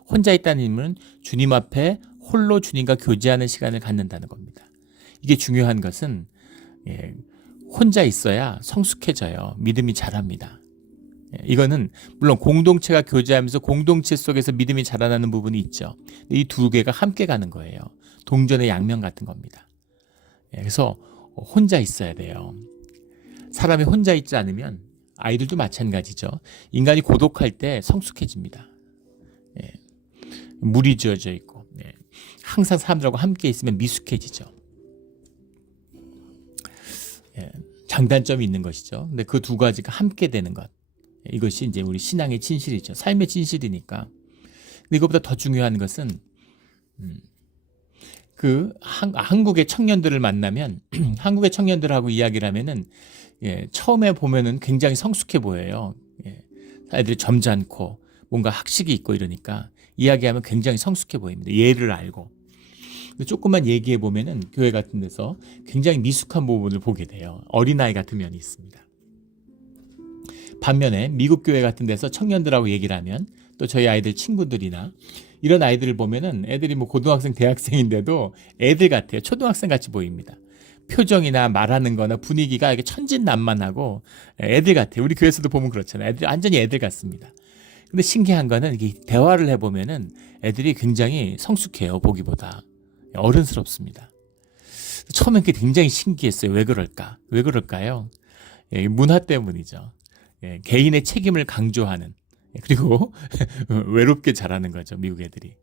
혼자 있다는 의미는 주님 앞에 홀로 주님과 교제하는 시간을 갖는다는 겁니다. 이게 중요한 것은 혼자 있어야 성숙해져요. 믿음이 자랍니다. 이거는 물론 공동체가 교제하면서 공동체 속에서 믿음이 자라나는 부분이 있죠. 이 두 개가 함께 가는 거예요. 동전의 양면 같은 겁니다. 그래서 혼자 있어야 돼요. 사람이 혼자 있지 않으면 아이들도 마찬가지죠. 인간이 고독할 때 성숙해집니다. 물이 지어져 있고 항상 사람들하고 함께 있으면 미숙해지죠. 장단점이 있는 것이죠. 근데 그 두 가지가 함께 되는 것, 이것이 이제 우리 신앙의 진실이죠. 삶의 진실이니까. 근데 이것보다 더 중요한 것은 한국의 청년들을 만나면 한국의 청년들하고 이야기를 하면은 처음에 보면은 굉장히 성숙해 보여요. 애들이 점잖고 뭔가 학식이 있고 이러니까 이야기하면 굉장히 성숙해 보입니다. 예를 알고. 근데 조금만 얘기해 보면은 교회 같은 데서 굉장히 미숙한 부분을 보게 돼요. 어린아이 같은 면이 있습니다. 반면에 미국 교회 같은 데서 청년들하고 얘기를 하면 또 저희 아이들 친구들이나 이런 아이들을 보면은 애들이 뭐 고등학생, 대학생인데도 애들 같아요. 초등학생 같이 보입니다. 표정이나 말하는 거나 분위기가 이게 천진난만하고 애들 같아요. 우리 교회에서도 보면 그렇잖아요. 애들, 완전히 애들 같습니다. 근데 신기한 거는 이게 대화를 해보면은 애들이 굉장히 성숙해요. 보기보다. 어른스럽습니다. 처음엔 그게 굉장히 신기했어요. 왜 그럴까? 왜 그럴까요? 예, 문화 때문이죠. 예, 개인의 책임을 강조하는, 그리고 외롭게 자라는 거죠. 미국 애들이.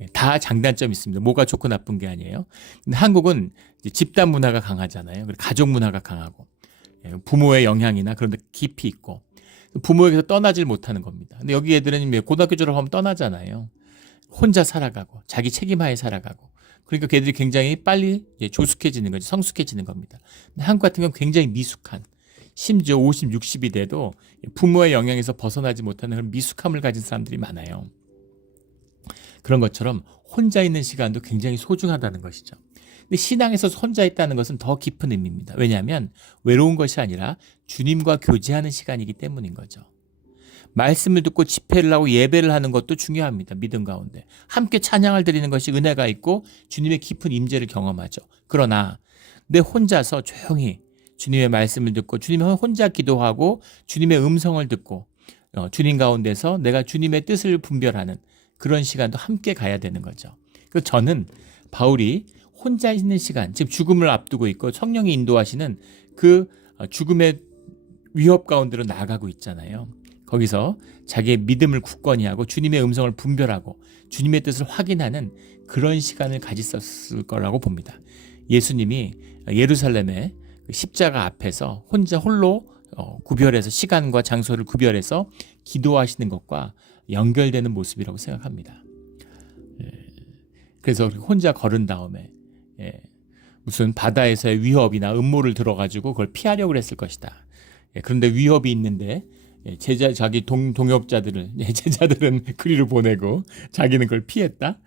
예, 다 장단점이 있습니다. 뭐가 좋고 나쁜 게 아니에요. 근데 한국은 이제 집단 문화가 강하잖아요. 그리고 가족 문화가 강하고, 예, 부모의 영향이나 그런 데 깊이 있고, 부모에게서 떠나질 못하는 겁니다. 근데 여기 애들은 고등학교 졸업하면 떠나잖아요. 혼자 살아가고 자기 책임하에 살아가고, 그러니까 걔들이 굉장히 빨리 조숙해지는 거죠. 성숙해지는 겁니다. 근데 한국 같은 경우는 굉장히 미숙한, 심지어 50, 60이 돼도 부모의 영향에서 벗어나지 못하는 그런 미숙함을 가진 사람들이 많아요. 그런 것처럼 혼자 있는 시간도 굉장히 소중하다는 것이죠. 근데 신앙에서 혼자 있다는 것은 더 깊은 의미입니다. 왜냐하면 외로운 것이 아니라 주님과 교제하는 시간이기 때문인 거죠. 말씀을 듣고 집회를 하고 예배를 하는 것도 중요합니다. 믿음 가운데. 함께 찬양을 드리는 것이 은혜가 있고 주님의 깊은 임재를 경험하죠. 그러나 내 혼자서 조용히 주님의 말씀을 듣고 주님의 혼자 기도하고 주님의 음성을 듣고 주님 가운데서 내가 주님의 뜻을 분별하는 그런 시간도 함께 가야 되는 거죠. 그래서 저는 바울이 혼자 있는 시간, 즉 죽음을 앞두고 있고 성령이 인도하시는 그 죽음의 위협 가운데로 나아가고 있잖아요. 거기서 자기의 믿음을 굳건히 하고 주님의 음성을 분별하고 주님의 뜻을 확인하는 그런 시간을 가졌었을 거라고 봅니다. 예수님이 예루살렘의 십자가 앞에서 혼자 홀로 구별해서 시간과 장소를 구별해서 기도하시는 것과 연결되는 모습이라고 생각합니다. 그래서 혼자 걸은 다음에 무슨 바다에서의 위협이나 음모를 들어가지고 그걸 피하려고 했을 것이다. 그런데 위협이 있는데 자기 동역자들을 제자들은 그리로 보내고 자기는 그걸 피했다.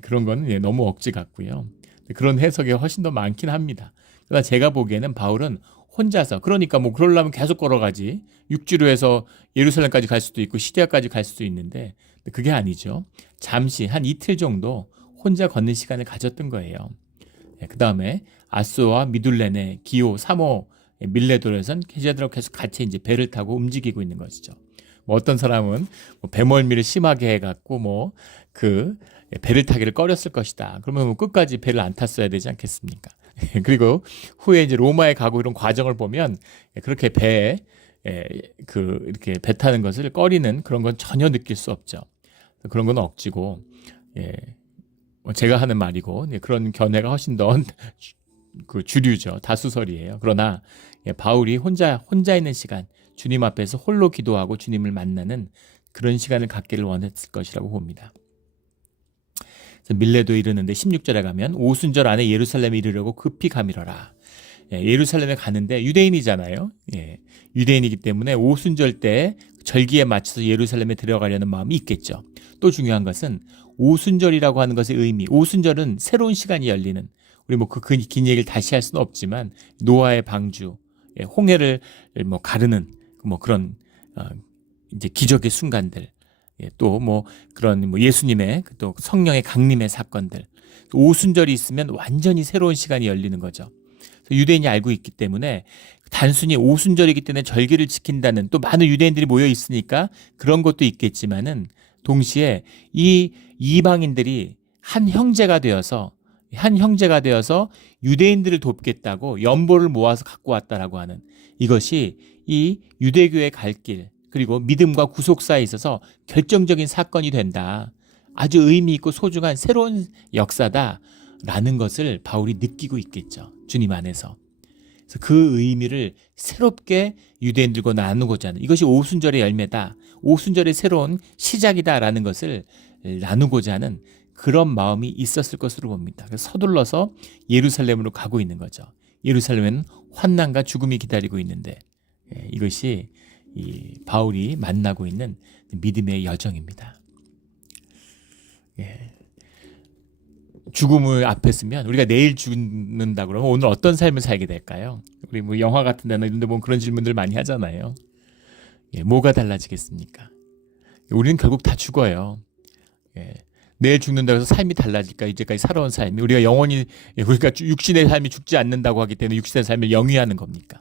그런 건 너무 억지 같고요. 그런 해석이 훨씬 더 많긴 합니다. 그러나 제가 보기에는 바울은 혼자서, 그러니까 뭐 그러려면 계속 걸어가지, 육지로 해서 예루살렘까지 갈 수도 있고 시리아까지 갈 수도 있는데 그게 아니죠. 잠시 한 이틀 정도 혼자 걷는 시간을 가졌던 거예요. 그 다음에 아소와 미둘레네, 기오, 사모, 밀레도에선 제자들하고 계속 같이 이제 배를 타고 움직이고 있는 것이죠. 뭐 어떤 사람은 배멀미를 심하게 해갖고 그 배를 타기를 꺼렸을 것이다. 그러면 끝까지 배를 안 탔어야 되지 않겠습니까? 그리고 후에 이제 로마에 가고 이런 과정을 보면 그렇게 이렇게 배 타는 것을 꺼리는 그런 건 전혀 느낄 수 없죠. 그런 건 억지고, 제가 하는 말이고, 그런 견해가 훨씬 더 그 주류죠. 다수설이에요. 그러나 바울이 혼자 있는 시간, 주님 앞에서 홀로 기도하고 주님을 만나는 그런 시간을 갖기를 원했을 것이라고 봅니다. 그래서 밀레도에 이르는데 16절에 가면 오순절 안에 예루살렘에 이르려고 급히 가미러라. 예루살렘에 가는데 유대인이잖아요. 유대인이기 때문에 오순절 때 절기에 맞춰서 예루살렘에 들어가려는 마음이 있겠죠. 또 중요한 것은 오순절이라고 하는 것의 의미, 오순절은 새로운 시간이 열리는, 우리 긴 얘기를 다시 할 수는 없지만 노아의 방주, 홍해를 가르는 그런 이제 기적의 순간들, 또 그런 예수님의 또 성령의 강림의 사건들, 또 오순절이 있으면 완전히 새로운 시간이 열리는 거죠. 유대인이 알고 있기 때문에 단순히 오순절이기 때문에 절기를 지킨다는, 또 많은 유대인들이 모여 있으니까 그런 것도 있겠지만은 동시에 이 이방인들이 한 형제가 되어서 유대인들을 돕겠다고 연보를 모아서 갖고 왔다라고 하는, 이것이 이 유대교의 갈 길, 그리고 믿음과 구속사에 있어서 결정적인 사건이 된다. 아주 의미 있고 소중한 새로운 역사다라는 것을 바울이 느끼고 있겠죠. 주님 안에서. 그래서 그 의미를 새롭게 유대인들과 나누고자 하는, 이것이 오순절의 열매다, 오순절의 새로운 시작이다라는 것을 나누고자 하는 그런 마음이 있었을 것으로 봅니다. 그래서 서둘러서 예루살렘으로 가고 있는 거죠. 예루살렘에는 환난과 죽음이 기다리고 있는데 이것이 이 바울이 만나고 있는 믿음의 여정입니다. 죽음을 앞에 쓰면 우리가 내일 죽는다 그러면 오늘 어떤 삶을 살게 될까요? 우리 영화 같은 데나 이런 데 보면 그런 질문들 많이 하잖아요. 뭐가 달라지겠습니까? 우리는 결국 다 죽어요. 내일 죽는다고 해서 삶이 달라질까? 이제까지 살아온 삶이 우리가 영원히 우리가 육신의 삶이 죽지 않는다고 하기 때문에 육신의 삶을 영위하는 겁니까?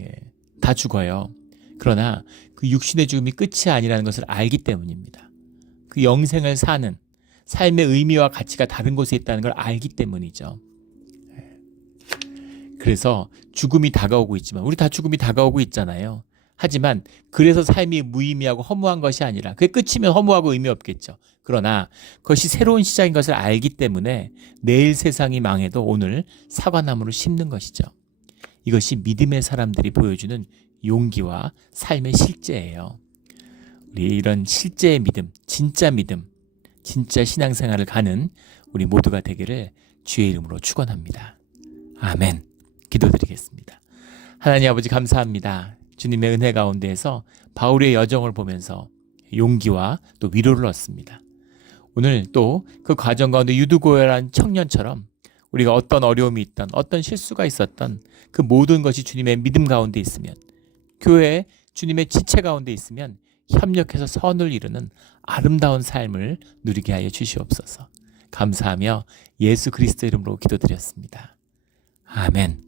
예, 다 죽어요. 그러나 그 육신의 죽음이 끝이 아니라는 것을 알기 때문입니다. 그 영생을 사는 삶의 의미와 가치가 다른 곳에 있다는 걸 알기 때문이죠. 그래서 죽음이 다가오고 있지만 우리 다 죽음이 다가오고 있잖아요. 하지만 그래서 삶이 무의미하고 허무한 것이 아니라 그게 끝이면 허무하고 의미 없겠죠. 그러나 그것이 새로운 시작인 것을 알기 때문에 내일 세상이 망해도 오늘 사과나무를 심는 것이죠. 이것이 믿음의 사람들이 보여주는 용기와 삶의 실제예요. 우리 이런 실제의 믿음, 진짜 신앙생활을 가는 우리 모두가 되기를 주의 이름으로 축원합니다. 아멘. 기도드리겠습니다. 하나님 아버지 감사합니다. 주님의 은혜 가운데에서 바울의 여정을 보면서 용기와 또 위로를 얻습니다. 오늘 또 그 과정 가운데 유두고열한 청년처럼 우리가 어떤 어려움이 있던 어떤 실수가 있었던 그 모든 것이 주님의 믿음 가운데 있으면 교회에 주님의 지체 가운데 있으면 협력해서 선을 이루는 아름다운 삶을 누리게 하여 주시옵소서. 감사하며 예수 그리스도 이름으로 기도드렸습니다. 아멘.